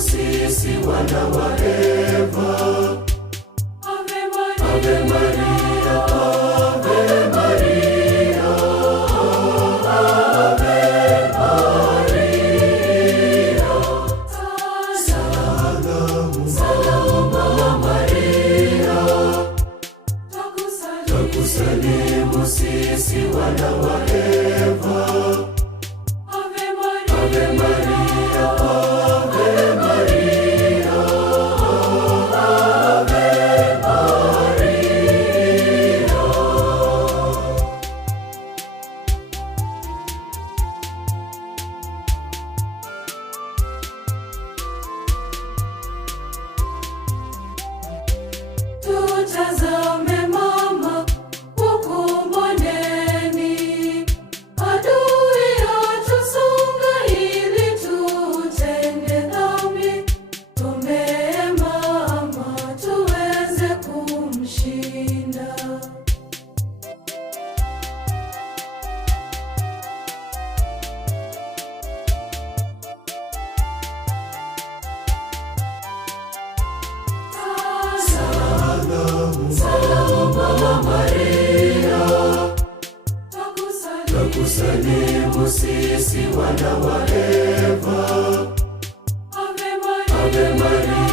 sisi wana wa Eva. Ave Maria, Ave Maria, Ave Maria, Ave Maria. Salamu, salamu Mama Maria, twakusalimu sisi wana wa Eva. Ave Maria, Ave Maria, Ave Maria, Ave Maria. Tutazame mama huku bondeni, adui atusonga ili tutende dhambi. Tuombee mama tuweze kumshinda. Salamu Mama Maria, twakusalimu sisi wana wa Eva. Ave Maria, Ave Maria.